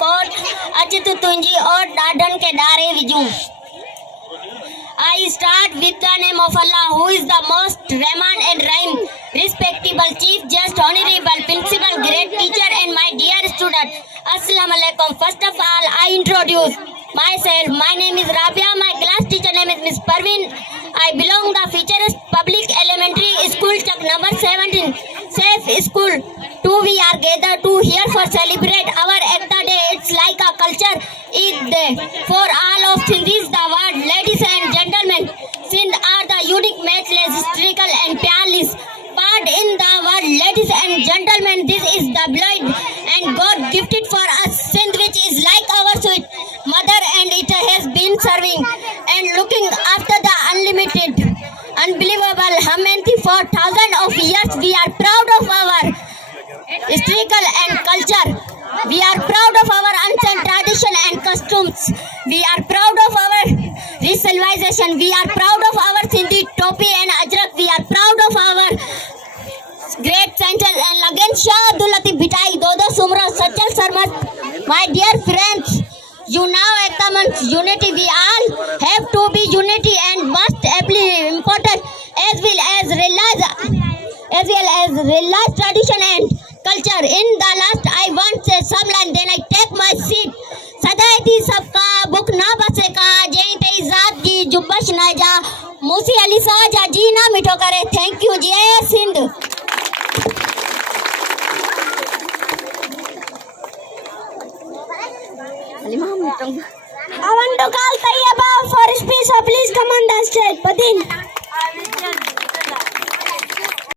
Coat अचित तुंजी और डाडन के डारे Viju. I start with the name of Allah, who is the most Rahman and Rahim, respectable Chief Just, Honorable Principal, great teacher, and my dear student. Assalamu alaikum. First of all, I introduce myself. My name is Rabia. My class teacher name is Miss Parveen. I belong the Futurist Public Elementary School, Chak number 17, Safe School. We are gathered to here for celebrate our Ekta Day. It's like a culture Eid Day for all of Sindhis the world. Ladies and gentlemen, Sindh are the unique, matchless, historical and peerless part in the world. Ladies and gentlemen, this is the blood and God gifted for us Sindh, which is like our sweet mother, and it has been serving and looking after the unlimited, unbelievable humanity for thousands of years. We are proud of our historical and culture. We are proud of our ancient tradition and customs. We are proud of our rich civilization. We are proud of our Sindhi topi and ajrak. We are proud of our great centers and Lagan Shah Abdul Latif Bhitai, Dodo Sumra, Sachal Sarmat. My dear friends, you now acknowledge unity. We all have to be unity and must be important as well as realize tradition and culture. In the last, I want say some line, then I take my seat. सदाई थी सबका book ना बसे का जय तेई जात की जुब्बश ना जा मूसी अली साजा जी ना मिठो करे. Thank you. जय Sindh. I want to call Tayyaba for speech, so please come on the stage. Padin.